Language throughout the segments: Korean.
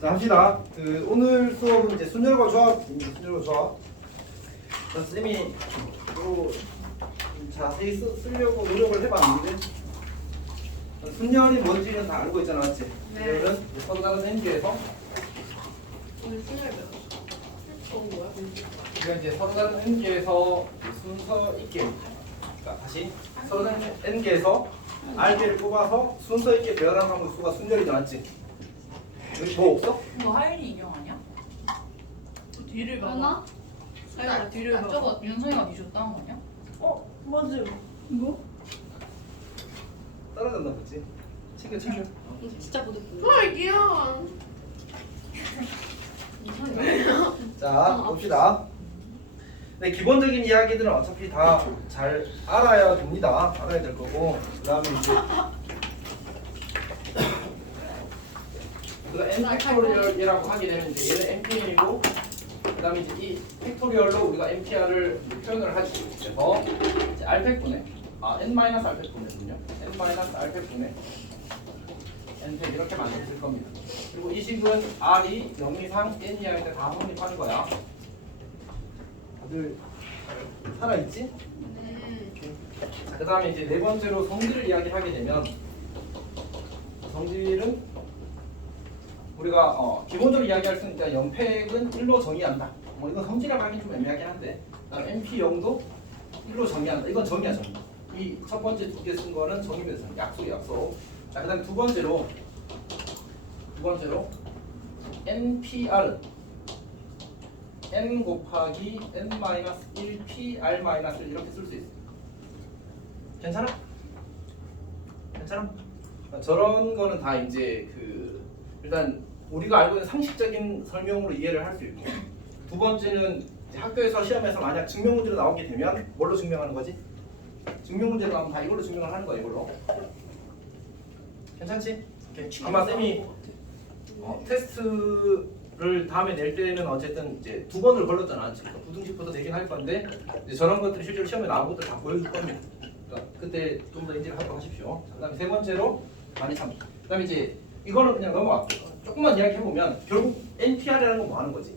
자, 합시다. 오늘 수업은 이제 순열과 조합입니다. 순열과 조합. 쌤이 또 자세히 쓰려고 노력을 해봤는데 순열이 뭔지는 다 알고 있잖아, 맞지? 네. 순열은 서다른 N개에서 오늘 순열 좋은 거야? 우리가 이제 서다른 N개에서 순서 있게, 그러니까 다시 서다른 N개에서 R개를 뽑아서 순서 있게 배열한 항목 수가 순열이지, 맞지? 여기 뭐 없어? 이거 하율이 이경 아니야? 뒤를 봐. 하나? 아니 뒤를 봐. 저거 윤성이가 니줬 따는 거 아니야? 맞아. 뭐? 떨어졌나 보지? 챙겨. 진짜 못 듣고. 헐 귀여워. 자, 봅시다. 네, 기본적인 이야기들은 어차피 다 잘 알아야 됩니다. 알아야 될 거고, 그 다음에 이제 우리가 n 팩토리얼이라고 하게 되면 이제 얘는 npn이고, 그 다음에 이제 이 팩토리얼로 우리가 npr을 표현을 하지. 그래서 이제 r팩분의 n-r팩분의군요. n-r팩분의 n팩 이렇게 만들어질 겁니다. 그리고 이 식은 r이 0 이상 n 이하일 때 다 성립하는 거야. 다들 살아있지? 자, 그 다음에 이제 네 번째로 성질을 이야기하게 되면 성질은 우리가 기본적으로 이야기할 수 있는 연팩은 1로 정의한다. 뭐 이건 성질이라고 하긴 좀 애매하긴 한데, 그다음 NP0도 1로 정의한다. 이건 정의야, 정의. 이 첫 번째 두 개 쓴 거는 정의면서 약속이 약속. 자, 그다음 두 번째로 NPR은 n 곱하기 n-1pr-를 이렇게 쓸 수 있어. 괜찮아? 괜찮아? 저런 거는 다 이제 일단 우리가 알고 있는 상식적인 설명으로 이해를 할 수 있고, 두 번째는 이제 학교에서 시험에서 만약 증명 문제로 나오게 되면 뭘로 증명하는 거지? 증명 문제로 나오면 다 이걸로 증명을 하는 거야, 이걸로. 괜찮지? 아마 쌤이 테스트를 다음에 낼 때는 어쨌든 이제 두 번을 걸렀잖아. 부등식부터 내긴 할 건데 이제 저런 것들이 실제로 시험에 나온 것들 다 보여줄 겁니다. 그러니까 그때 좀 더 인지를 하도록 하십시오. 그다음에 세 번째로 많이 참. 그다음에 이제 이거는 그냥 넘어갈게요. 조금만 이야기해보면 결국 NPR이라는 건 뭐 하는 거지?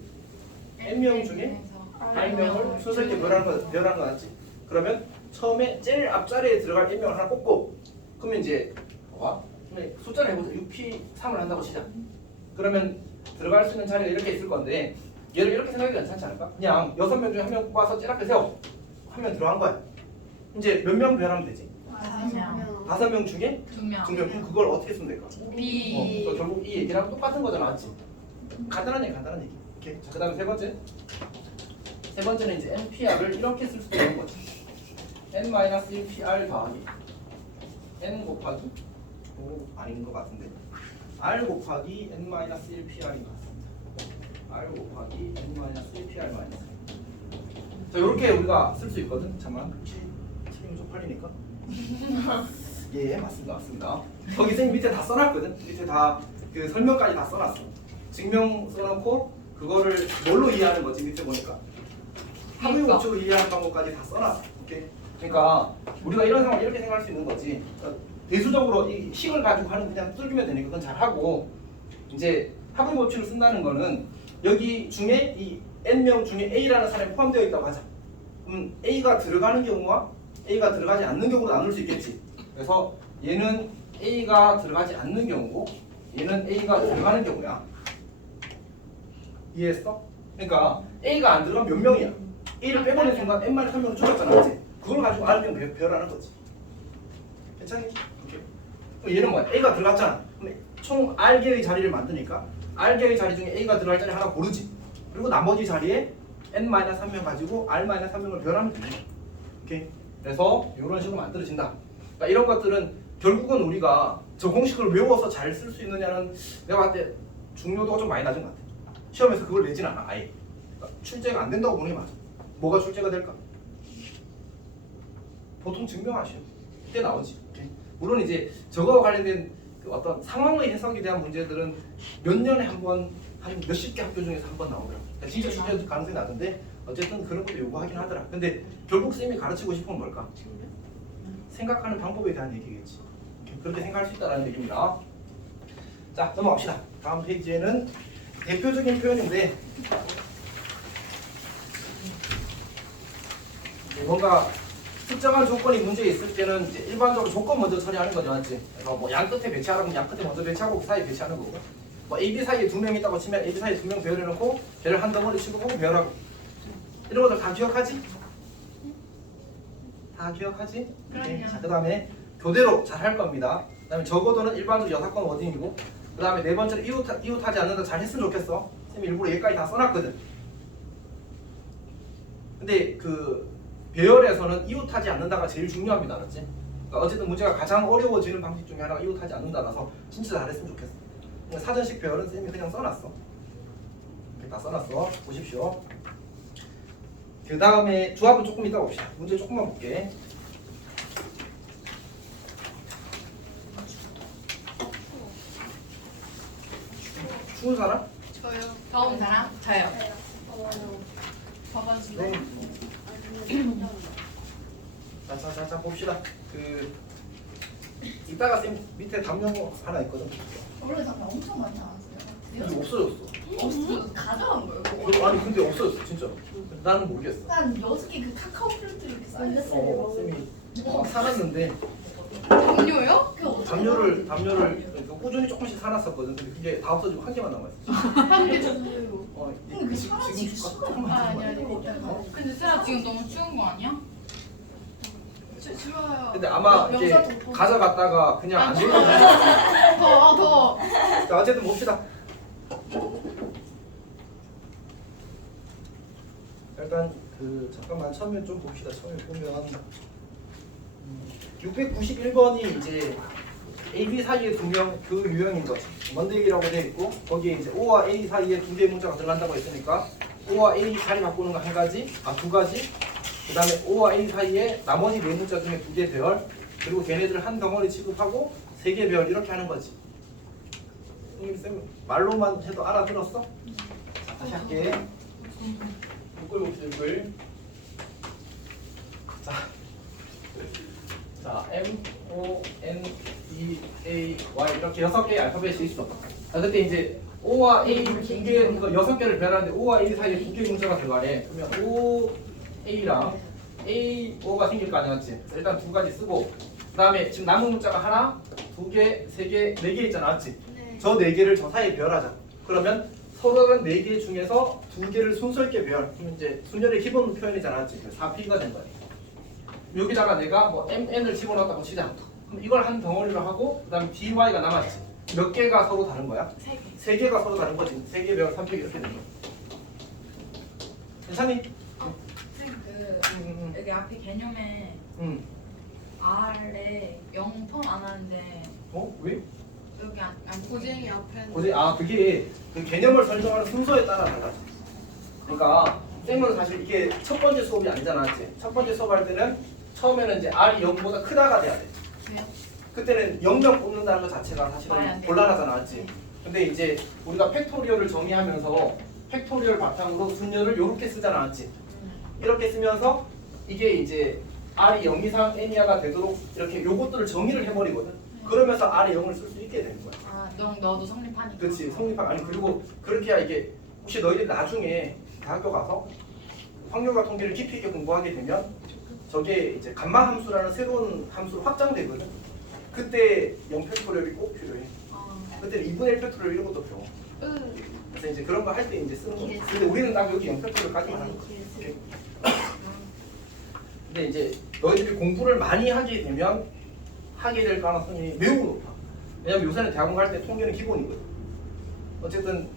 N명 중에 R명을 순서 있게 배열하는 거 맞지? 그러면 처음에 제일 앞자리에 들어갈 N명을 하나 꼽고, 그러면 이제 그러면 숫자를 해보자. 6P3을 한다고 치자. 그러면 들어갈 수 있는 자리가 이렇게 있을 건데 얘를 이렇게 생각해도 괜찮지 않을까? 그냥 6명 중에 한 명 뽑아서 제일 앞에 세워. 한 명 들어간 거야. 이제 몇 명 배열하면 되지? 5명 중에 2명. 2명. 그럼 그걸 어떻게 쓰면 될까? B. 그래서 결국 이 얘기랑 똑같은 거잖아, 맞지? 간단한 얘기. 오케이. 자, 그다음에 세 번째는 이제 NPR을 이렇게 쓸 수도 있는 거지. n-1pr 더하기 n 곱하기 아닌 것 같은데 r 곱하기 n-1pr인 것 같습니다. r 곱하기 n-1pr 마이너스. 자, 이렇게 우리가 쓸 수 있거든. 잠깐만. 책임이 좀 팔리니까. 예, 맞습니다. 거기 쌤 밑에 다 써놨거든. 밑에 다 그 설명까지 다 써놨어. 증명 써놓고 그거를 뭘로 이해하는 거지 밑에 보니까. 합의 법칙으로 이해하는 방법까지 다 써놨어. 오케이. 그러니까 우리가 이런 상황 이렇게 생각할 수 있는 거지. 그러니까 대수적으로 이 식을 가지고 하는 그냥 뚫기면 되니까 그건 잘 하고, 이제 합의 법칙을 쓴다는 거는 여기 중에 이 n명 중에 A라는 사람이 포함되어 있다고 하자. 그럼 A가 들어가는 경우와 A가 들어가지 않는 경우로 나눌 수 있겠지. 그래서 얘는 A가 들어가지 않는 경우고 얘는 A가 들어가는 경우야. 이해했어? 그러니까 A가 안 들어가면 몇 명이야? A를 빼버리는 순간 n-1명을 줄였잖아, 그렇지? 그걸 가지고 R명 배열하는 거지. 괜찮니? 오케이. 얘는 뭐야? A가 들어갔잖아. 그럼 총 R개의 자리를 만드니까 R개의 자리 중에 A가 들어갈 자리 하나 고르지. 그리고 나머지 자리에 n-1명 가지고 r-1명을 배열하면 돼. 오케이. 그래서 이런 식으로 만들어진다. 그러니까 이런 것들은 결국은 우리가 저 공식을 외워서 잘 쓸 수 있느냐는 내가 봤을 때 중요도가 좀 많이 낮은 것 같아. 시험에서 그걸 내진 않아, 아예. 그러니까 출제가 안 된다고 보는 게 맞아. 뭐가 출제가 될까? 보통 증명하시오. 그때 나오지. 오케이? 물론 이제 저거와 관련된 그 어떤 상황의 해석에 대한 문제들은 몇 년에 한 번, 한 몇십 개 학교 중에서 한 번 나오더라고. 그러니까 진짜 출제 가능성이 낮은데 어쨌든 그런 것도 요구하긴 하더라. 근데 결국 쌤이 가르치고 싶은 건 뭘까? 생각하는 방법에 대한 얘기겠지. 그렇게 생각할 수 있다는 얘기입니다. 자, 넘어갑시다. 다음 페이지에는 대표적인 표현인데 뭔가 특정한 조건이 문제에 있을 때는 이제 일반적으로 조건 먼저 처리하는 거죠, 맞지? 그래서 뭐 양 끝에 배치하라면 양 끝에 먼저 배치하고 그 사이에 배치하는 거고, 뭐 A, B 사이에 두 명 있다고 치면 A, B 사이에 두 명 배열해놓고 배를 한 덩어리 치고 보고 배열하고 이런 것들 다 기억하지? 다 기억하지? 오케이. 자, 그 다음에 교대로 잘 할 겁니다. 그 다음에 적어도는 일반적으로 여사건 워딩이고, 그 다음에 네 번째로 이웃하지 않는다 잘 했으면 좋겠어. 쌤이 일부러 여기까지 다 써놨거든. 근데 그 배열에서는 이웃하지 않는다가 제일 중요합니다. 알았지? 그러니까 어쨌든 문제가 가장 어려워지는 방식 중에 하나가 이웃하지 않는다라서 진짜 잘했으면 좋겠어. 그냥 사전식 배열은 쌤이 그냥 써놨어. 이렇게 다 써놨어. 보십시오. 그 다음에 조합은 조금 이따 봅시다. 문제 조금만 볼게. 추운 사람? 저요. 더운 사람? 저요. 봐봐주세요. 자 봅시다. 그 이따가 쌤 밑에 담요 하나 있거든. 원래 장난 엄청 많이 나왔어요. 이거 없어졌어. 없어. 가져간 거예요. 아니 근데 없어졌어 진짜. 나는 모르겠어. 한 6개 그 카카오 프린트 이렇게 쌓였어요. 쌤이 막 사놨는데 담요요? 그게 담요를 꾸준히 조금씩 사놨었거든. 근데 그게 다 없어지고 한 개만 남아있어. 한개 주세요. 근데 그 사라지기 줄까? 싫어. 조금만 아니, 줄까? 아니. 어? 근데 쌤아 지금 너무 추운 거 아니야? 좋아요. 근데 아마 이제 가져갔다가 그냥 안 되거든. 더. 자 어쨌든 봅시다. 일단 그 잠깐만 처음에 좀 봅시다. 처음에 보면 691번이 이제 A, B 사이에 두 명 그 유형인 거지. 먼데기라고 되어 있고 거기에 이제 O와 A 사이에 두 개의 문자가 들어간다고 했으니까 O와 A 자리 바꾸는 거 한 가지, 두 가지. 그 다음에 O와 A 사이에 나머지 네 문자 중에 두 개 배열, 그리고 걔네들 한 덩어리 취급하고 세 개 배열 이렇게 하는 거지. 쌤 말로만 해도 알아들었어? 자, 다시 할게. 묶을. 자, M, O, N, E, A, Y 이렇게 6개의 알파벳이 있어. 자, 그때 이제 O와 A 두 개, 그러니까 6개를 배열하는데 O와 A 사이에 두 개의 문자가 들어가네. 그러면 O, A랑 A, O가 생길 거 아니야, 맞지? 일단 두 가지 쓰고, 그 다음에 지금 남은 문자가 하나, 두 개, 세 개, 네 개 있잖아, 맞지? 네. 저 네 개를 저 사이에 배열하자. 그러면 서로 다른 네 개 중에서 두 개를 순서 있게 배열. 그럼 이제 순열의 기본 표현이잖아, 맞지? 4P가 된 거야. 여기다가 내가 뭐 MN을 집어넣었다고 치자. 그럼 이걸 한 덩어리로 하고, 그 다음에 DY가 남았지. 몇 개가 서로 다른 거야? 3개. 세 개가 서로 다른 거지. 3개 배열 3팩 이렇게 되는 거야. 괜찮니? 쌤 그 여기 앞에 개념에 응. R에 0 포함 안 하는데 왜? 여기 안 고쟁이 앞에는. 그게 그 개념을 설정하는 순서에 따라 달라져. 그러니까 쌤은 사실 이게 첫 번째 수업이 아니잖아, 맞지? 첫 번째 수업 할 때는 처음에는 이제 R이 0보다 크다가 돼야 돼. 왜요? 그때는 0점 뽑는다는 것 자체가 말이 안 사실은 돼. 곤란하잖아, 맞지? 근데 이제 우리가 팩토리얼을 정의하면서 팩토리얼 바탕으로 순열을 이렇게 쓰잖아, 맞지? 이렇게 쓰면서 이게 이제 R이 0 이상 N 이하가 되도록 이렇게 요것들을 정의를 해버리거든. 그러면서 R에 0을 쓸 수 있게 되는 거야. 너도 성립하니까. 그렇지, 성립한. 아니 그리고 그렇게 해야 이게 혹시 너희들이 나중에 대학교 가서 확률과 통계를 깊이 있게 공부하게 되면 저게 이제 감마 함수라는 새로운 함수로 확장되거든. 그때 0팩토리얼이 꼭 필요해. 그때 2분의 1 팩토리얼 이런 것도 배워. 그래서 이제 그런 거 할 때 이제 쓰는 거야. 근데 우리는 딱 여기 0팩토리얼까지만 하는 거야. 근데 이제 너희들이 공부를 많이 하게 되면 하게 될 가능성이 매우 높아. 왜냐면 요새는 대학원 갈 때 통계는 기본이거든. 어쨌든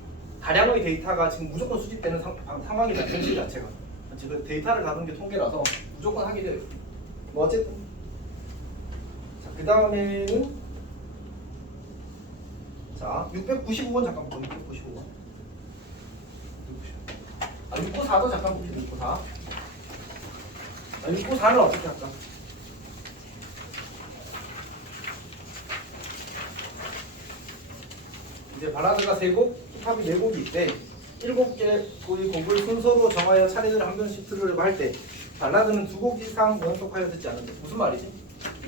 다량의 데이터가 지금 무조건 수집되는 상황이다, 현실 자체가. 지금 데이터를 다루는 게 통계라서 무조건 하게 돼요. 뭐 어쨌든. 자, 그 다음에는 자 695번 잠깐 보고 695번. 694도 잠깐 봅시다. 694. 694는 어떻게 할까? 이제 발라드가 3곡, 힙합이 4곡이 있대. 7개의 곡을 순서로 정하여 차례대로 한 번씩 들으려고 할 때 발라드는 2곡 이상 연속하여 듣지 않는다. 무슨 말이지?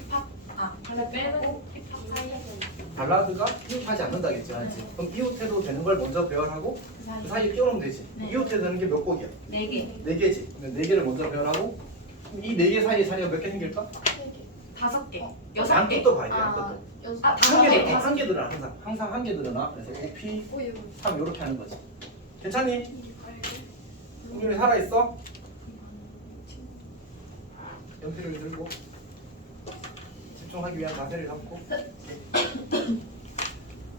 힙합 발라드 빼고 힙합 사이에 발라드가 이웃하지 않는다겠지, 맞지? 그럼 이웃해도 되는 걸 먼저 배열하고 그 사이에 끼워놓으면 되지. 네. 이웃해도 되는 게 몇 곡이야? 4개. 4개지. 그럼 4개를 먼저 배열하고 이 4개 사이에 자리가 몇 개 생길까? 5개. 양끝도 봐야 돼, 아, 양끝도. 여섯. 아, 한 다섯 개 개. 들어, 한 개 들어 항상 한 개 들어나. 그래서 5P, 오, 이거. 3 이렇게 하는 거지. 괜찮니? 흥민이 살아있어? 연필을 들고 집중하기 위한 자세를 잡고.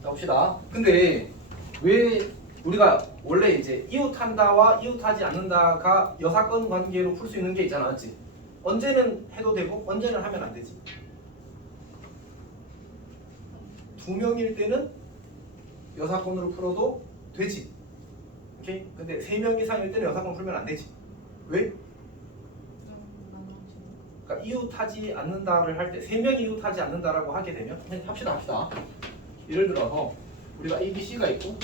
자 봅시다. 근데 왜 우리가 원래 이제 이웃한다와 이웃하지 않는다가 여사건 관계로 풀 수 있는 게 있잖아, 맞지? 언제는 해도 되고 언제는 하면 안 되지. 두 명일 때는 여사건으로 풀어도 되지. 오케이? 근데 3명 이상일 때는 여사건 풀면 안 되지. 왜? 그러니까 이웃하지 않는다를 할 때 3명이 이웃하지 않는다라고 하게 되면 합시다. 예를 들어서 우리가 A, B, C가 있고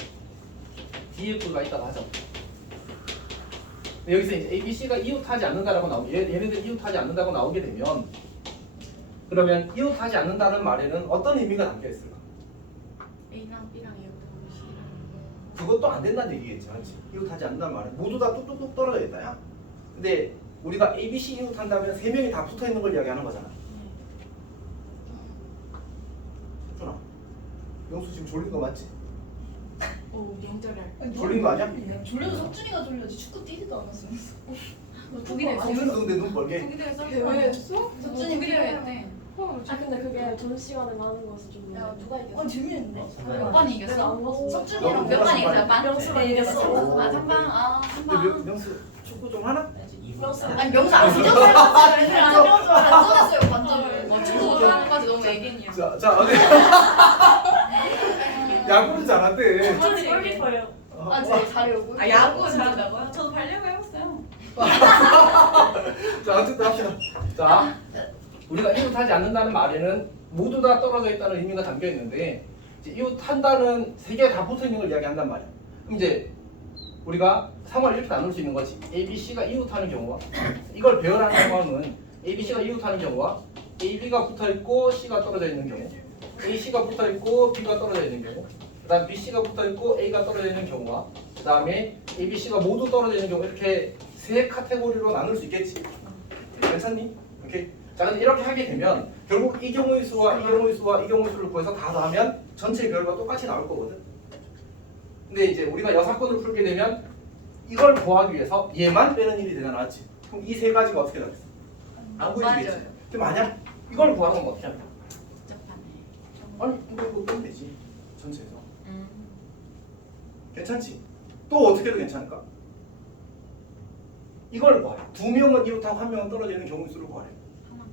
D, F가 있다고 하죠. 여기서 이제 A, B, C가 이웃하지 않는다라고 나오게 얘네들 이웃하지 않는다고 나오게 되면 그러면 이웃하지 않는다는 말에는 어떤 의미가 담겨 있을까? A랑 B랑 A랑 C랑. 그것도 안 된다는 얘기겠지, 맞지? 이웃하지 않는다는 말은 모두 다 뚝뚝뚝 떨어져 있다야. 근데 우리가 A, B, C 이웃한다면 3명이 다 붙어 있는 걸 이야기하는 거잖아. 준아, 명수 지금 졸린 거 맞지? 오, 명절에. 졸린 거 아니야? 졸려도 석준이가 졸려지 축구 뛰지도 않았어. 독일에 성준이도 근데 눈 벌게. 독일에서 대회했어? 석준이 독일에 대회 했대. 헐, 아 근데 그게 전 시간에 많은 거여서 좀 야, 누가 이겼어? 재밌는데? 몇 번 내가 이겼어? 안 봤어. 석준이랑 몇 번 이겼어요? 반? 명수가 이겼어. 오. 아, 3방. 아, 근데 3방. 명수 축구 좀 하나? 아니 명수 안 뛰었어요. 반전했어요 반전을. 축구 사람까지 너무 애견이야. 자 어디? 야구는 잘한대. 저는 골키퍼예요. 아 제일 잘해요. 아, 야구 잘한다고요? 저도 발레고 해봤어요. 자 어쨌든 합시다. 자 우리가 이웃하지 않는다는 말에는 모두 다 떨어져 있다는 의미가 담겨 있는데 이제 이웃한다는 3개가 다 붙어 있는 걸 이야기한단 말이야. 그럼 이제 우리가 상황을 이렇게 나눌 수 있는 거지. A, B, C가 이웃하는 경우와 이걸 배열하는 상황은 A, B, C가 이웃하는 경우와 A, B가 붙어 있고 C가 떨어져 있는 경우, A, C가 붙어 있고 B가 떨어져 있는 경우, 그다음 B, C가 붙어 있고 A가 떨어져 있는 경우와 그다음에 A, B, C가 모두 떨어져 있는 경우 이렇게 3 카테고리로 나눌 수 있겠지. 괜찮니? 오케이. 자, 근데 이렇게 하게 되면 결국 이 경우의 수와 이 경우의 수와 이 경우의 수를 구해서 다 더하면 전체 결과가 똑같이 나올 거거든. 근데 이제 우리가 여사건을 풀게 되면 이걸 구하기 위해서 얘만 빼는 일이 되잖아, 맞지? 그럼 이 3가지가 어떻게 되겠어? 안 구해지겠지. 맞아요. 근데 만약 이걸 구하는 건 어떻게 하냐? 복잡하네. 아니 이거 빼면 되지. 전체에서. 음. 괜찮지? 또 어떻게 해도 괜찮을까? 이걸 구하래. 2명은 이웃하고 1명은 떨어져 있는 경우의 수를 구하래. 하나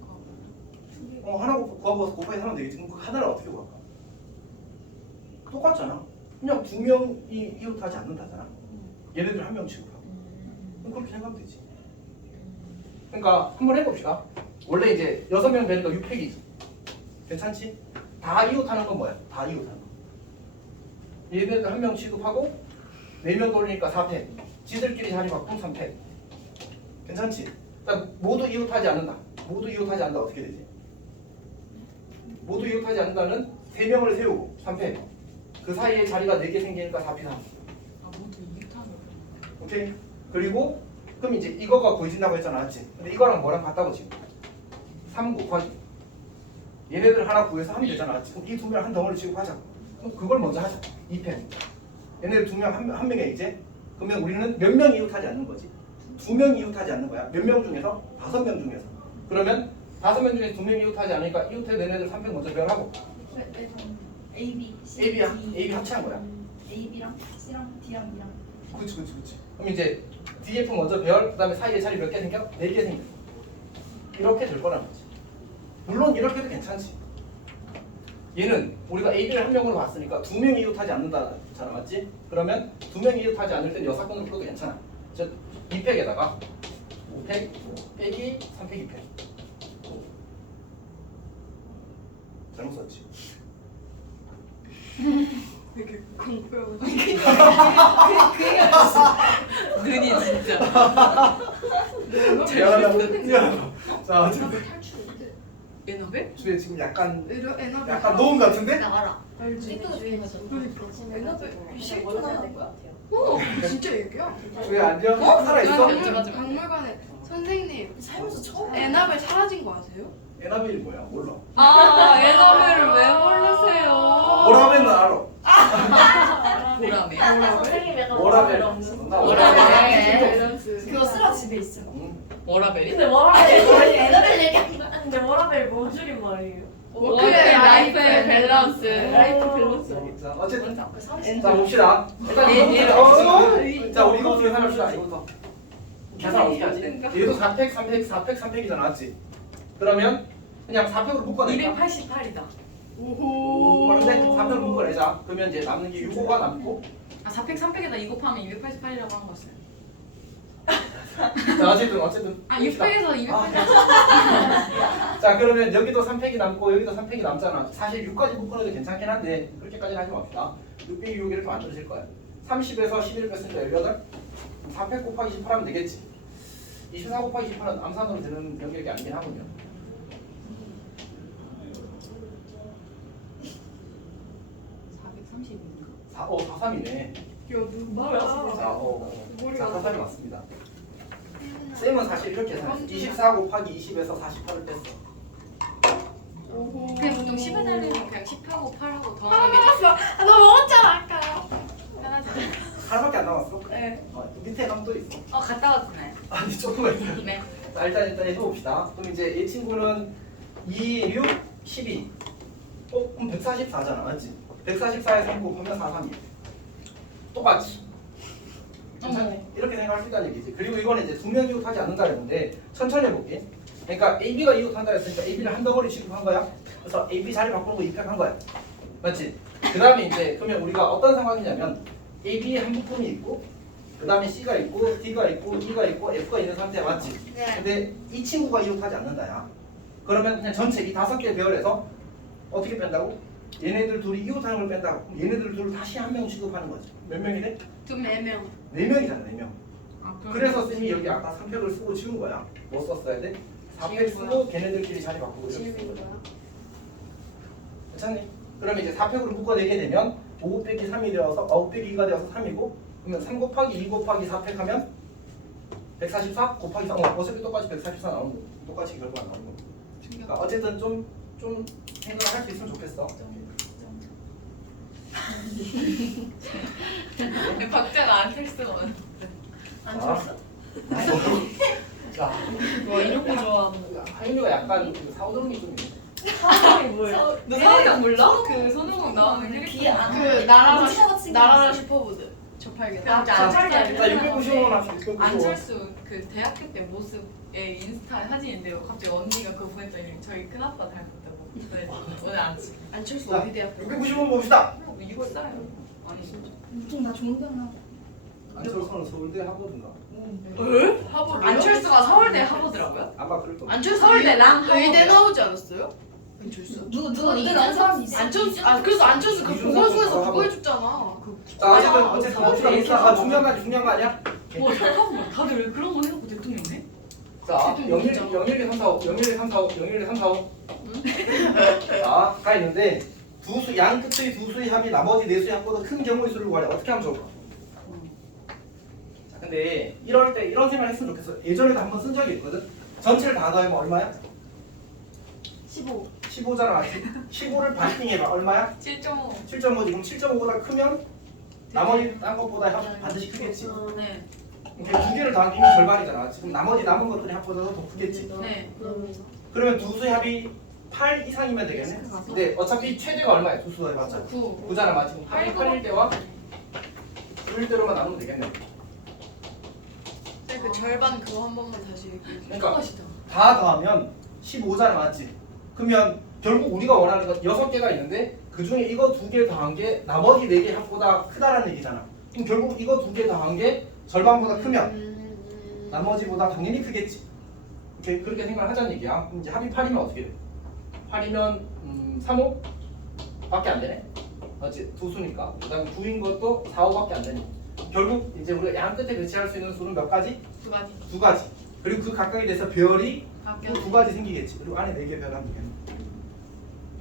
거. 하나 구하고 곱하기 하면 되겠지. 그럼 그 하나를 어떻게 구할까? 똑같잖아. 그냥 2명이 이웃하지 않는다잖아. 얘네들 1명 취급하고. 그럼 그렇게 생각하면 되지. 그러니까 한번 해봅시다. 원래 이제 6명 되니까 6팩이지. 괜찮지? 다 이웃하는 건 뭐야? 다 이웃하는 거. 얘네들 1명 취급하고 4명 돌리니까 4팩. 지들끼리 자리 바꾸면 3팩. 괜찮지? 그러니까 모두 이웃하지 않는다. 모두 이웃하지 않는다 어떻게 되지? 모두 이웃하지 않는다는 3명을 세우고 3팩. 그 사이에 자리가 4개 생기니까 4P3. 아, 모두 이웃하는 오케이? 그리고 그럼 이제 이거가 구해진다고 했잖아, 맞지? 근데 이거랑 뭐랑 같다고 지금? 3 곱하기 얘네들 하나 구해서 하면 되잖아, 맞지? 그럼 이 2명 한 덩어리 취급하자. 그럼 그걸 먼저 하자. 2펜. 얘네들 2명 한 명에 이제 그러면 우리는 몇 명 이웃하지 않는 거지? 2명 이웃하지 않는 거야. 몇 명 중에서? 5명 중에서. 그러면 5명 중에서 2명 이웃하지 않으니까 이웃해 얘네들 3팩 먼저 배열하고 A, B, C, AB야. D, AB 합치한 거야. A, B랑 C랑 D랑 E랑. 그렇지. 그럼 이제 DF 먼저 배열, 그다음에 사이에 자리 몇 개 생겨? 4개 생겨. 이렇게 될 거라는 거지. 물론 이렇게 해도 괜찮지. 얘는 우리가 AB를 한 명으로 봤으니까 2명이 이웃하지 않는다잖아, 맞지? 그러면 2명이 이웃하지 않을 땐 여사건을 풀어도 괜찮아. 즉 2팩에다가 5팩 빼기 3팩 2팩. 잘못 썼지. 되게 공포여. 눈이 진짜. 미안하다. 자, 어쨌든 탈출. 에너벨? 주에 지금 약간 에너벨 녹음 같은데? 나 알아. 알지? 에너벨 실존 하는 거야? 오 진짜 얘기야? 왜 안녕? 살아있어? 박물관에 선생님 살면서 처음. 에나벨 사라진 거 아세요? 에나벨이 뭐야? 몰라. 아 에너벨을 왜 모르세요? 오라벨은 알아. 보라매. 선생님 약간 오라벨. 없는. 나 오라벨. 그거 쓰라 집에 있어. 워라벨이? 근데 워라벨 에너벨 얘기한 거야. 근데 워라벨 뭔 줄인 말이에요? 워크의 라이프의 밸런스. 라이프 밸런스. 자, 어쨌든 자 그 30. 봅시다. 일단 이거부터 자 우리 이거부터 계산합시다. 이거부터 계산 어떻게 하지? 얘도 4팩, 3팩, 4팩, 3팩이잖아, 맞지? 그러면 그냥 4팩으로 묶어낼까? 288이다. 오호. 그런데 4팩으로 묶어내자. 그러면 이제 남는 게 6호가 남고. 아 4팩 3팩에다 2 곱하면 288이라고 한 거였어요. 자 어쨌든 아 봅시다. 6팩에서 288. 자 그러면 여기도 3팩이 남고 여기도 3팩이 남잖아. 사실 6까지 묶어내도 괜찮긴 한데 그렇게까지는 하지 맙시다. 6 빼기 6 이렇게 만들어질 거야. 30에서 11을 뺐으니까 18. 4팩 곱하기 18 하면 되겠지. 24 곱하기 18은 암산으로 되는 영역이 아니긴 하군요. 430인가? 43이네. 야 누구야? 자, 43이 맞습니다. 쌤은 사실 이렇게 계산했어. 24 곱하기 20에서 48을 뺐어. 오호. 그냥 보통 10에 달리면 그냥 10하고 8하고 더하는 게 아, 너 먹었잖아 아까요. 편하지. 하나밖에 안 남았어? 네. 밑에 하나 또 있어. 갔다 왔네. 아니 조금만 있어. 네. 자 일단 해봅시다. 그럼 이제 이 친구는 2, 6, 12. 그럼 144잖아, 맞지? 144에 3 곱하면 43이야. 똑같지? 괜찮네. 이렇게 생각할 수 있다는 얘기지. 그리고 이거는 이제 두 명 이웃하지 않는다는 건데 천천히 해볼게. 그러니까 AB가 이웃한다 했으니까 AB를 한 덩어리 취급한 거야. 그래서 AB 자리 바꾸는 거 입력한 거야. 맞지? 그 다음에 이제 그러면 우리가 어떤 상황이냐면 AB에 한 부품이 있고 그 다음에 C가 있고 D가 있고 E가 있고 F가 있는 상태야, 맞지? 네. 근데 이 친구가 이웃하지 않는다야. 그러면 그냥 전체 이 5개 배열에서 어떻게 뺀다고? 얘네들 둘이 이웃하는 걸 뺀다고. 그럼 얘네들 둘을 다시 한 명 취급하는 거지. 몇 명이래? 4명. 4명이잖아, 4명. 아, 그래서 쌤이 여기 아까 3팩을 쓰고 지운 거야. 뭐 썼어야 돼? 4팩 쓰고 걔네들끼리 자리 바꾸고 이렇게 쓴 거야. 괜찮니? 그러면 이제 4팩으로 묶어내게 되면 5 빼기 3이 되어서 9 빼기 2가 되어서 3이고 그러면 3 곱하기 2 곱하기 4팩 하면 144 곱하기 3 어차피 똑같이 144 나오는 거 똑같이 결과가 나오는 거. 그러니까 어쨌든 좀 생각을 할 수 있으면 좋겠어. 박자가 안 찰 수가 없네. 안 좋았어? 자, 와 이런 거 좋아하는. 하윤이가 약간 사오드름이 좀 있네. 사람이 뭐예요? 너 사원장 몰라? 그 손오공 나오는 귀에 캐릭터. 안 그 나라라 오징어 같은 거 나라라 있어. 슈퍼보드 저 팔게. 그 앞에 자, 안철수 나 695원 합시다. 695원. 안철수 그 대학교 때 모습의 인스타 사진인데요. 갑자기 언니가 그거 보냈더니 저희 큰아빠 닮았다고. 그래서 오늘 아침. 안철수 자, 어디 대학? 695원 봅시다. 이거 싸요. 아니 진짜. 보통 나 좋은 데나. 안철수는 서울대 하버드인가? 하버드. 안철수가 서울대 하버드라고요? 아마 그럴 거야. 안철수 서울대랑 의대 하버드. 나오지 않았어요? 안철수. 누가 이런 사람이 있어? 안철수 그래서 안철수 그 이준석 보건소에서 선수가 그거 해줬잖아. 자, 어쨌든 봅시다. 중요한 거 아니야? 와 잠깐만 다들 왜 그런 거 해놓고 대통령네? 자, 012, 345, 012, 345, 012, 345. 자, 가 있는데 양 끝의 두 수의 합이 나머지 네 수의 합보다 큰 경우의 수를 구하려 어떻게 하면 좋을까? 자, 근데 이럴 때 이런 생각을 했으면 좋겠어. 예전에도 한번 쓴 적이 있거든. 전체를 다 더하면 얼마야? 15. 15잖아, 맞지? 15를 반띵해봐. 얼마야? 7.5. 7.5. 지금 7.5보다 크면 나머지 딴 것보다 합 반드시 크겠지. 네. 그러니까 두 개를 더한 게 이미 절반이잖아. 지금 나머지 남은 것들이 합보다 더 크겠지. 네. 그러면 두 수의 합이 8 이상이면 되겠네. 근데 어차피 최대가 얼마야? 두 수의 합. 9. 9잖아, 맞지? 8일 때와 9일 때로만 나누면 되겠네. 그 절반 그거 한 번만 다시 얘기해. 그러니까 다 더하면 15잖아, 맞지? 그러면 결국 우리가 원하는 건 6개가 있는데 그 중에 이거 2개 더한 게 나머지 4개 합보다 크다라는 얘기잖아. 그럼 결국 이거 2개 더한 게 절반보다 크면 나머지보다 당연히 크겠지. 이렇게 그렇게 생각을 하자는 얘기야. 그럼 이제 합이 8이면 어떻게 돼? 8이면 3호? 밖에 안 되네. 맞지? 두 수니까. 그 다음에 9인 것도 4, 5밖에 안 되니. 결국 이제 우리가 양 끝에 배치할 수 있는 수는 몇 가지? 2가지. 2가지. 그리고 그 각각에 대해서 별이 바뀌어. 또 2가지 생기겠지. 그리고 안에 4개 별 하면 되겠네.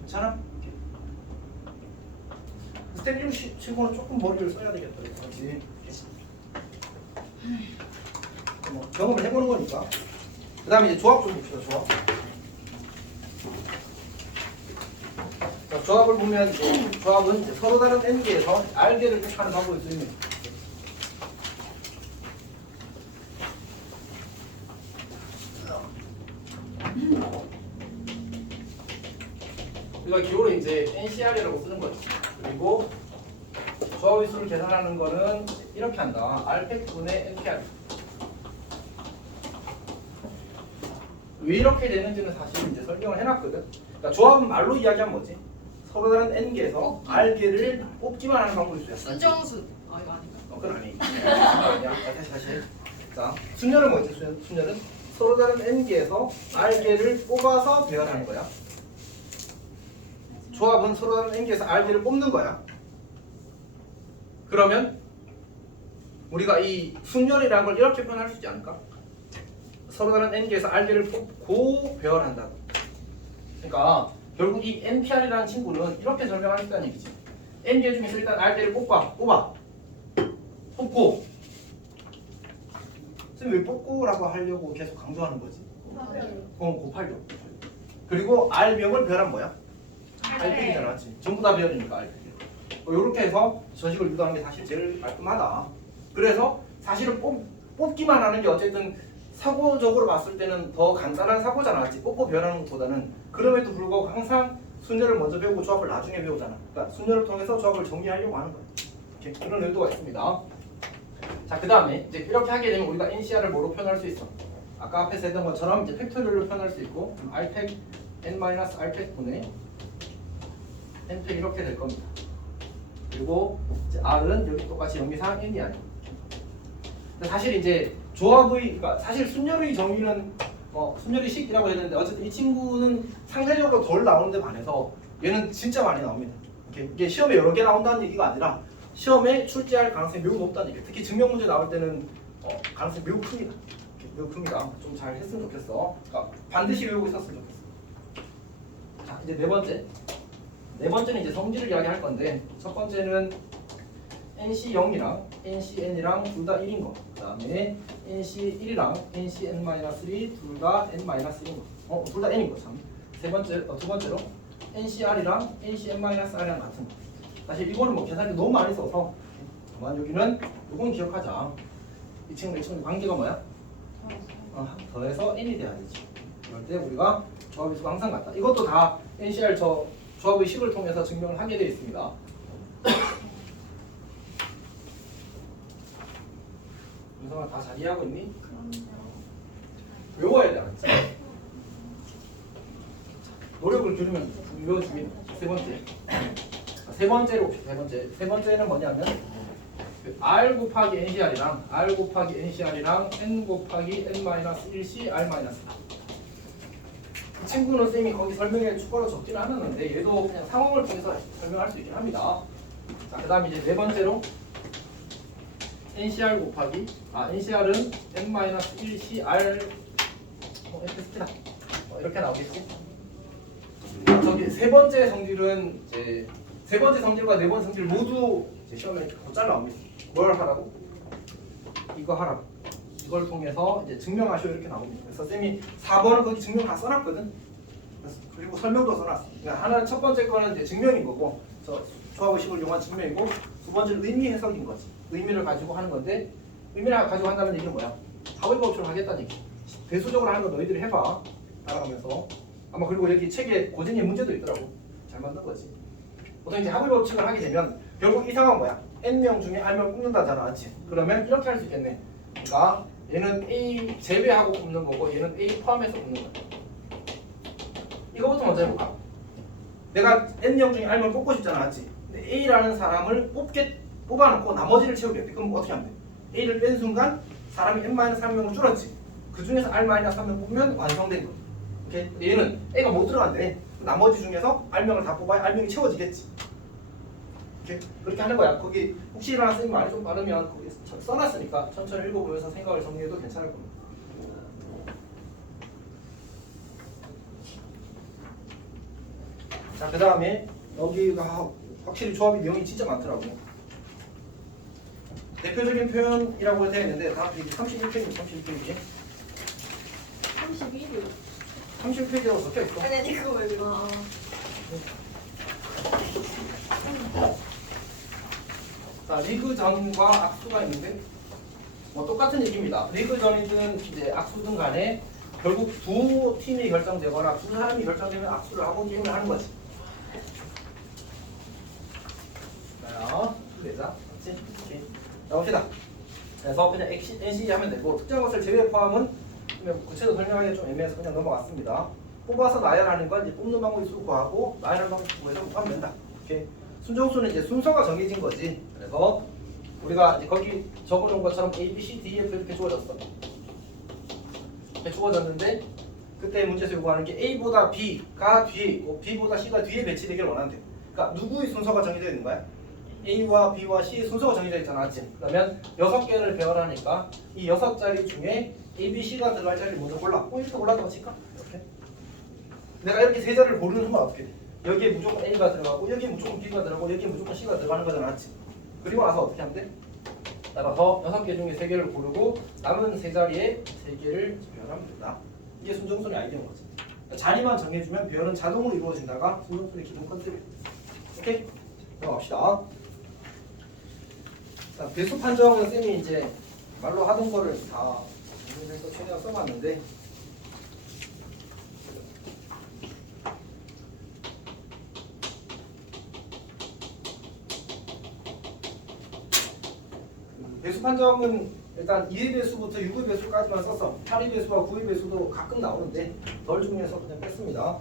괜찮아? 학생님 치고는 조금 머리를 써야 되겠다. 그렇지. 뭐 경험을 해보는 거니까. 그 다음에 이제 조합 좀 봅시다. 조합. 자, 조합을 보면 조합은 이제 서로 다른 n개에서 r개를 택하는 방법이 있습니다. 우리가 기호로 이제 NCR이라고 쓰는 거죠. 그리고 조합의 수를 계산하는 거는 이렇게 한다. R팩분의 NPR. 왜 이렇게 되는지는 사실 이제 설명을 해놨거든. 그러니까 조합은 말로 이야기하면 뭐지? 서로 다른 n개에서 r개를 뽑기만 하는 방법이 있어요. 순정수. 아 이거 아닌가? 그건 아니. 아니야. 다시. 자, 순열은 뭐지? 순열은 서로 다른 n개에서 r개를 뽑아서 배열하는 거야. 조합은 서로 다른 n개에서 r개를 뽑는 거야. 그러면 우리가 이 순열이라는 걸 이렇게 표현할 수 있지 않을까? 서로 다른 n개에서 r개를 뽑고 배열한다. 그러니까 결국 이 npr이라는 친구는 이렇게 설명할 수 있다는 얘기지. n개 중에서 일단 r개를 뽑고 선생님 왜 뽑고라고 하려고 계속 강조하는 거지? 곱하려. 그리고 r명을 배열한 뭐야? r팩이잖아, 맞지? 전부 다 배열이니까 r팩. 이렇게 해서 전식을 유도하는 게 사실 제일 깔끔하다. 그래서 사실은 뽑기만 하는 게 어쨌든 사고적으로 봤을 때는 더 간단한 사고잖아, 맞지? 뽑고 배열하는 것보다는. 그럼에도 불구하고 항상 순열을 먼저 배우고 조합을 나중에 배우잖아. 그러니까 순열을 통해서 조합을 정리하려고 하는 거야. 이렇게 그런 의도가 있습니다. 자, 그 다음에 이제 이렇게 하게 되면 우리가 NCR을 뭐로 표현할 수 있어? 아까 앞에서 했던 것처럼 이제 팩토리얼로 표현할 수 있고 R팩 n-R팩 분의 n팩 이렇게 될 겁니다. 그리고 이제 R은 여기 똑같이 영미상 n이 아니고. 근데 사실 이제 조합의, 그러니까 사실 순열의 정의는 순열의 식이라고 했는데 어쨌든 이 친구는 상대적으로 덜 나오는데 반해서 얘는 진짜 많이 나옵니다. 이게 시험에 여러 개 나온다는 얘기가 아니라 시험에 출제할 가능성이 매우 높다는 얘기예요. 특히 증명 문제 나올 때는 가능성이 매우 큽니다. 매우 큽니다. 좀 잘 했으면 좋겠어. 그러니까 반드시 외우고 있었으면 좋겠어. 자, 이제 네 번째는 이제 성질을 이야기할 건데 첫 번째는 NC0이랑 NCN이랑 둘 다 1인 거. 그 다음에 NC1이랑 NCN-3 둘 다 N-1인 거. 둘 다 N인 거 참. 두 번째로 NCR이랑 NCN-R이랑 같은 거. 사실 이거는 뭐 계산이 너무 많이 써서 그만 여기는 이건 기억하자. 이 친구 관계가 뭐야? 더해서 n이 돼야 되지. 그럴 때 우리가 조합의 수가 항상 같다. 이것도 다 NCR 조합의 식을 통해서 증명을 하게 되어 있습니다. 윤성아 다 잘 이해하고 있니? 외워야 돼. 알았지? 노력을 기울이면 외워주기. 세 번째로 봅시다. 세 번째는 뭐냐면 R 곱하기 NCR이랑 R 곱하기 NCR이랑 N 곱하기 N-1C R-. 이 친구는 쌤이 거기 설명에 추가로 적지는 않았는데 얘도 그냥 상황을 통해서 설명할 수 있긴 합니다. 자, 그 다음에 이제 네 번째로 NCR 곱하기 NCR은 N-1C R F스키다. 이렇게 나오겠지? 저기 세 번째 성질은 이제 세 번째 성질과 네 번째 성질 모두 시험에 더 잘 나옵니다. 뭘 하라고? 이거 하라고. 이걸 통해서 이제 증명하시오 이렇게 나옵니다. 그래서 쌤이 4번은 거기 증명 다 써놨거든. 그리고 설명도 써놨어. 그러니까 하나는 첫 번째 거는 이제 증명인 거고, 저 조합의식을 이용한 증명이고, 두 번째는 의미 해석인 거지. 의미를 가지고 하는 건데, 의미를 가지고 한다는 얘기는 뭐야? 하위 법칙을 하겠다는 얘기. 배수적으로 하는 거 너희들이 해봐. 따라가면서. 아마 그리고 여기 책에 고전의 문제도 있더라고. 잘 만든 거지. 보통 이제 하위 법칙을 하게 되면 결국 이 상황은 뭐야? n명 중에 r명 뽑는다잖아, 맞지? 그러면 이렇게 할 수 있겠네. 그러니까 얘는 a 제외하고 뽑는 거고 얘는 a 포함해서 뽑는 거야. 이거부터 먼저 해볼까? 내가 n명 중에 r명 뽑고 싶잖아, 맞지? 근데 a라는 사람을 뽑아놓고 나머지를 채우겠대. 그럼 어떻게 하면 돼? a를 뺀 순간 사람이 n-3명으로 줄었지. 그 중에서 r-3명 뽑으면 완성된 거야. 오케이? 근데 얘는 a가 못 들어간대. 나머지 중에서 r명을 다 뽑아야 r명이 채워지겠지. 오케이? 그렇게 하는 거야. 거기 혹시나 선생님 말이 좀 빠르면 거기 써놨으니까 천천히 읽어보면서 생각을 정리해도 괜찮을 겁니다. 자, 그 다음에 여기가 확실히 조합이 내용이 진짜 많더라고. 대표적인 표현이라고 되어 있는데 다음 페이지 31페이지 31페이지 31일. 31페이지라고 적혀 있어. 아니 그거 말고. 자, 리그 전과 악수가 있는데 뭐 똑같은 얘기입니다. 리그 전이든 이제 악수든 간에 결국 두 팀이 결정되거나 두 사람이 결정되면 악수를 하고 게임을 하는 거지. 자, 되자. 맞지? 오케이. 자, 봅시다. 그래서 그냥 NC 하면 되고 특정 것을 제외 포함은 구체적으로 설명하기 좀 애매해서 그냥 넘어갔습니다. 뽑아서 나열하는 건 이제 뽑는 방법이 수고하고 나열하는 방법이 수고해서 하면 된다. 오케이. 순정수는 이제 순서가 정해진 거지. 그래서 우리가 이제 거기 적어놓은 것처럼 A, B, C, D, F 이렇게 주어졌어. 이렇게 주어졌는데 그때 문제에서 요구하는 게 A보다 B가 뒤에 있고 B보다 C가 뒤에 배치되기를 원한대. 그러니까 누구의 순서가 정해져 있는 거야? A와 B와 C의 순서가 정해져 있잖아, 맞지? 그러면 6개를 배열하니까 이 6자리 중에 A, B, C가 들어갈 자리를 먼저 골라. 이렇게 골라서 칠까? 이렇게. 내가 이렇게 세 자리를 고르는 순간 어떻게 돼? 여기에 무조건 A가 들어가고 여기에 무조건 B가 들어가고 여기에 무조건 C가 들어가는 거잖아, 맞지? 그리고 나서 어떻게 하면 돼? 따라서 6개 중에 3개를 고르고 남은 세 자리에 3개를 배열하면 된다. 이게 순정순의 아이디어인 거지. 자리만 정해주면 배열은 자동으로 이루어진다가 순정순의 기본 컨셉이에요. 오케이? 넘어갑시다. 자, 배수 판정은 쌤이 이제 말로 하던 거를 다 정리해서 최대한 써봤는데 배수 판정은 일단 2의 배수부터 6의 배수까지만 썼어. 8의 배수와 9의 배수도 가끔 나오는데 덜 중요해서 그냥 뺐습니다.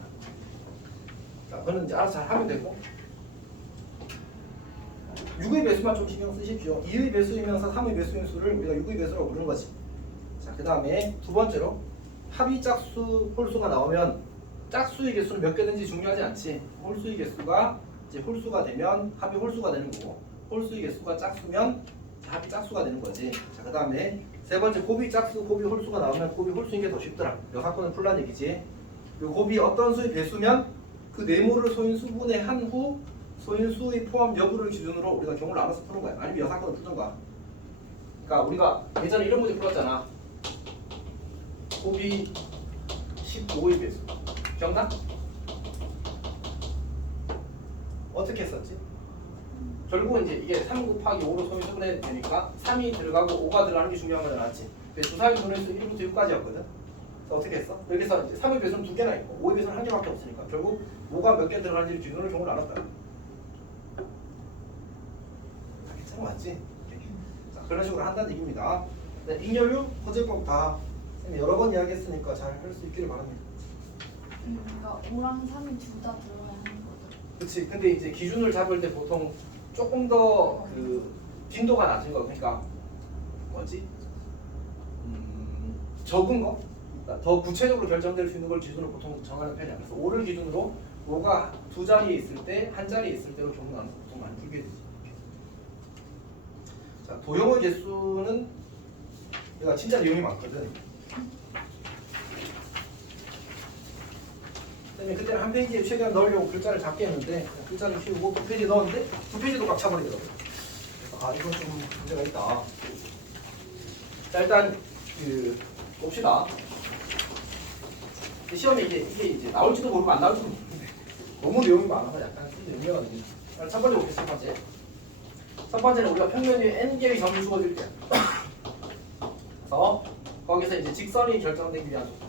자, 그거는 이제 알아서 잘 하면 되고 6의 배수만 좀 신경 쓰십시오. 2의 배수이면서 3의 배수인 수를 우리가 6의 배수라고 부르는 거지. 자, 그 다음에 두 번째로 합의 짝수 홀수가 나오면 짝수의 개수는 몇 개든지 중요하지 않지. 홀수의 개수가 이제 홀수가 되면 합의 홀수가 되는 거고 홀수의 개수가 짝수면 합이 짝수가 되는 거지. 자, 그 다음에 세 번째 곱이 짝수, 곱이 홀수가 나오면 곱이 홀수인 게 더 쉽더라. 이 사건은 풀란 얘기지. 이 곱이 어떤 수의 배수면 그 네모를 소인수분해 한 후 소인수의 포함 여부를 기준으로 우리가 경우를 나눠서 푸는 거야. 아니면 이 사건을 풀던가. 그러니까 우리가 예전에 이런 문제 풀었잖아. 곱이 15의 배수. 기억나? 어떻게 했었지? 결국은 이제 이게 3 곱하기 5로 소인수분해 되니까 3이 들어가고 5가 들어가는 게 중요한 거잖아, 맞지? 주사위 분해수 1부터 6까지였거든. 그래서 어떻게 했어? 여기서 이제 3의 배수는 2개나 있고 5의 배수는 1개밖에 없으니까 결국 5가 몇 개 들어가는지 기준으로 경우를 알았다. 괜찮아, 맞지? 자, 그런 식으로 한다는 얘기입니다. 네, 잉여류, 호재법 다 여러 번 이야기했으니까 잘 할 수 있기를 바랍니다. 그러니까 5랑 3이 둘 다 들어가야 하는 거죠. 그렇지. 근데 이제 기준을 잡을 때 보통 조금 더 그 빈도가 낮은 거, 그러니까 뭐지? 적은 거, 그러니까 더 구체적으로 결정될 수 있는 걸 기준으로 보통 정하는 편이야. 그래서 5를 기준으로 5가 두 자리에 있을 때, 한 자리에 있을 때로 경우 나눠서 보통 많이 풀게 되지. 자, 도형의 개수는 얘가 진짜 내용이 많거든. 그때는 한 페이지에 최대한 넣으려고 글자를 작게 했는데 글자를 키우고 두 페이지 넣었는데 두 페이지도 꽉 차버리더라고요. 그래서 아, 이건 좀 문제가 있다. 자, 일단 봅시다. 시험에 이게 이제 나올지도 모르고 안 나올지도 모르는데 너무 내용이 많아서 약간 좀 애매하거든요. 첫 번째 볼게요. 첫 번째. 첫 번째는 우리가 평면 위에 n개의 점을 주어줄게요. 그래서 거기서 이제 직선이 결정되기 위한 조건.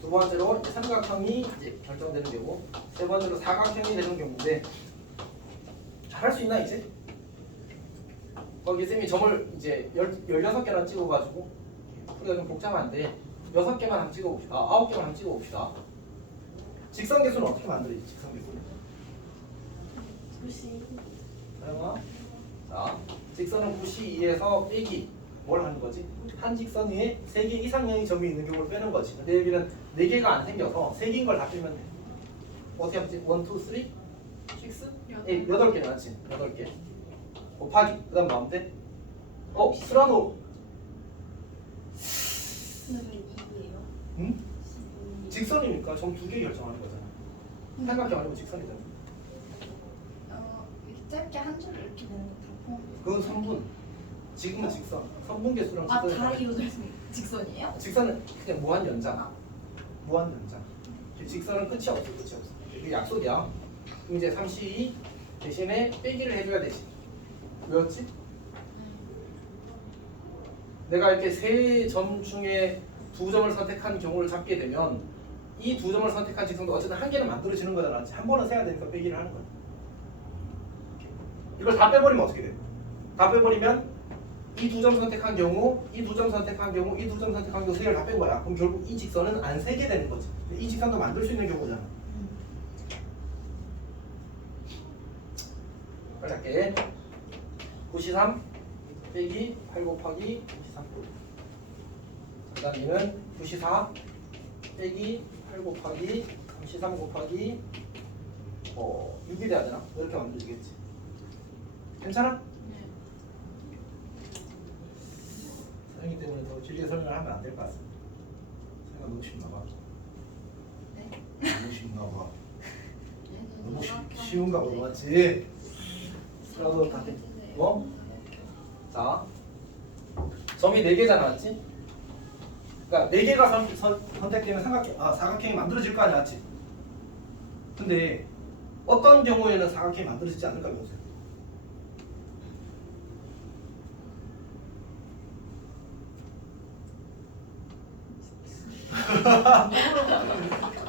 두 번째로 이제 삼각형이 이제 결정되는 경우, 세 번째로 사각형이 되는 경우인데 잘 할 수 있나 이제? 거기 쌤이 점을 이제 16개나 찍어가지고 우리가 좀 복잡한데 6개만 한번 찍어봅시다. 9개만 한번 찍어봅시다. 직선 개수는 어떻게 만들어지지? 직선 개수는? 사영아, 자, 직선은 9C2에서 빼기 뭘 하는 거지? 한 직선 위에 3개 이상형의 점이 있는 경우를 빼는 거지. 근데 여기는 4개가 안 생겨서 3개인 걸 다 빼면 돼. 어떻게 하면 돼? 1, 2, 3, 6, 8개 맞지? 8개 곱하기 그 다음 뭐 하면 돼? 스라노 근데 왜 2예요? 응? 직선이니까 점 2개 결정하는 거잖아. 삼각형 아니고 직선이잖아. 이렇게 짧게 한 줄 이렇게 되는 거다 포함. 그건 선분. 지금은 직선. 선분 개수랑 아, 직선이 다 다르- 이어져 있는 직선이에요? 직선은 그냥 무한 연장. 무한 연장. 직선은 끝이 없어. 끝이 없어. 이게 약속이야. 그럼 이제 32 대신에 빼기를 해줘야 되지. 왜였지? 내가 이렇게 세 점 중에 두 점을 선택한 경우를 잡게 되면 이 두 점을 선택한 직선도 어쨌든 한 개는 만들어지는 거잖아. 한 번은 세야 되니까 빼기를 하는 거야. 이걸 다 빼버리면 어떻게 돼? 다 빼버리면 이 두 점 선택한 경우, 이 두 점 선택한 경우, 이 두 점 선택한 경우 세 개를 다 뺀 거야. 그럼 결국 이 직선은 안 세게 되는 거지. 이 직선도 만들 수 있는 경우잖아. 빨리 할게. 93 빼기 8 곱하기 93. 그 다음 얘는 94 빼기 8 곱하기 33 곱하기 6이 돼야 되나? 이렇게 만들어지겠지. 괜찮아? 선생님 때문에 더 길게 설명을 하면 안 될 것 같습니다. 생각 너무 쉽나 봐. 네? 너무 쉽나 봐. 너무 쉬운가 보다 맞지? 그래도 다 돼. 뭐? 자, 점이 4개잖아, 맞지? 그러니까 4개가 선택되면 사각형이 만들어질 거 아니야, 맞지? 근데 어떤 경우에는 사각형이 만들어지지 않을까 보세요.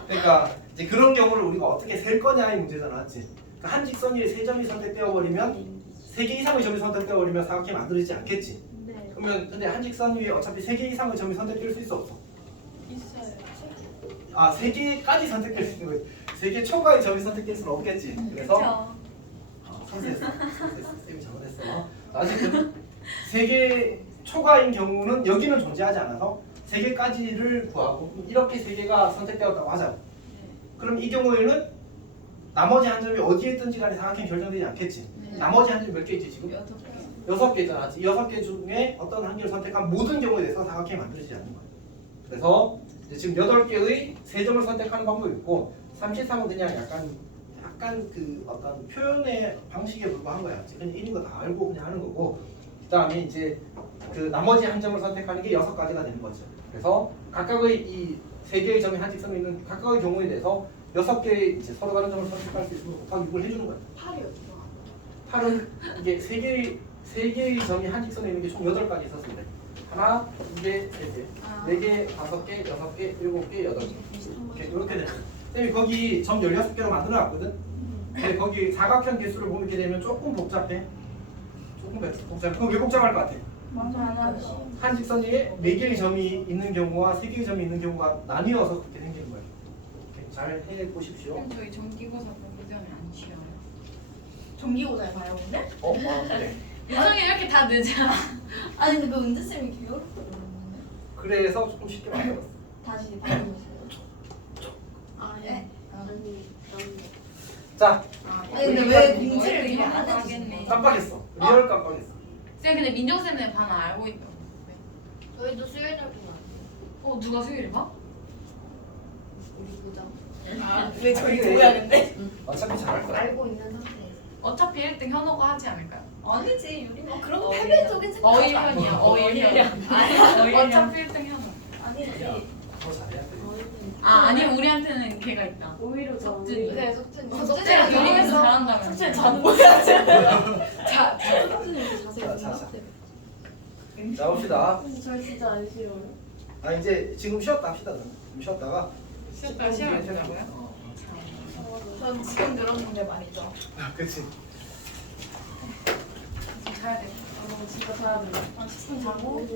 그러니까 이제 그런 경우를 우리가 어떻게 셀 거냐의 문제잖아, 맞지? 그러니까 한 직선 위에 세 점이 선택되어 버리면 3개 이상의 점이 선택되어 버리면 사각형이 만들어지지 않겠지? 네. 그러면 근데 한 직선 위에 어차피 3개 이상의 점이 선택될 수 있어 없어? 있어요. 3개까지 선택될 수 있는 거지. 3개 초과의 점이 선택될 수는 없겠지. 그래서 선택했어. 쌤이 잘못했어. 아직은 3개 초과인 경우는 여기는 존재하지 않아서 3개까지를 구하고 이렇게 3개가 선택되었다고 하자. 그럼 이 경우에는 나머지 한 점이 어디에 있든지 간에 사각형이 결정되지 않겠지. 네. 나머지 한 점이 몇 개 있지 지금? 6개 있잖아. 6개 중에 어떤 한 개를 선택한 모든 경우에 대해서 사각형이 만들어지지 않는 거야. 그래서 이제 지금 8개의 세 점을 선택하는 방법이 있고 33은 그냥 약간 그 어떤 표현의 방식에 불과한 거야. 그냥 1인 거 다 알고 그냥 하는 거고 그다음에 이제 그 나머지 한 점을 선택하는 게 6가지가 되는 거죠. 그래서 각각의 이 3개의 점이 한 직선에 있는 각각의 경우에 대해서 6개의 이제 서로 다른 점을 선택할 수 있으면 곱하기 6을 해주는 거야. 8은 이게 3개의 점이 한 직선에 있는 게 총 8가지 있었습니다. 하나, 2개, 3개, 4개, 5개, 6개, 7개, 8개 이렇게 되는 거야. 쌤이 거기 점 16개로 만들어놨거든. 근데 거기 사각형 개수를 보면 이렇게 되면 조금 복잡해. 조금 복잡해. 그거 왜 복잡할 것 같아? 한 직선 위에 4개의 점이 있는 경우와 3개의 점이 있는 경우가 나뉘어서 그렇게 생기는 거예요. 이렇게 잘 해보십시오. 그럼 저희 정기고사 보기 전에 안 쉬어요? 정기고사에 봐요 오늘? 그래. 예정이 이렇게 다 늦잖아. 아니 근데 그 은지쌤이 개어렵다고 그러는데 그래서 조금 쉽게 만들었어. 다시 봐주세요. 아, 네? 아니, 자, 아니 근데 왜 공지를 미리 안 해주시는 하겠네. 거예요? 깜빡했어. 리얼 깜빡했어. 쌤 근데 민정쌤은 반 알고 있다고. 저희도 수요일날 보면 누가 수요일 봐? 우리 부장 왜 저희 도야 근데? 어차피 잘할 거야. 알고 있는 상태에서 어차피 1등 현호가 하지 않을까요? 아니지 유리 그런 거 어이면. 패배적인 생각 하지 마. 어일현이야. 어차피 1등 현호. 아니지. 더 잘해야 돼. 아니면 우리한테는 걔가 있다. 오히려 석준이. 네, 석준이. 석준이가 유리에서 잘한다면. 석준이 자는 뭐야 쟤? 자, 석준이 이렇게 자세히 자, 자, 자. 생각해. 자 봅시다. 저 진짜 안 싫어요. 이제 지금 쉬었다 합시다. 좀 쉬었다가 쉬었다가 시험 보자고요? 전 지금 들었는데 말이죠. 그치. 자야 돼. 진짜 자야 돼. 아, 10분 자고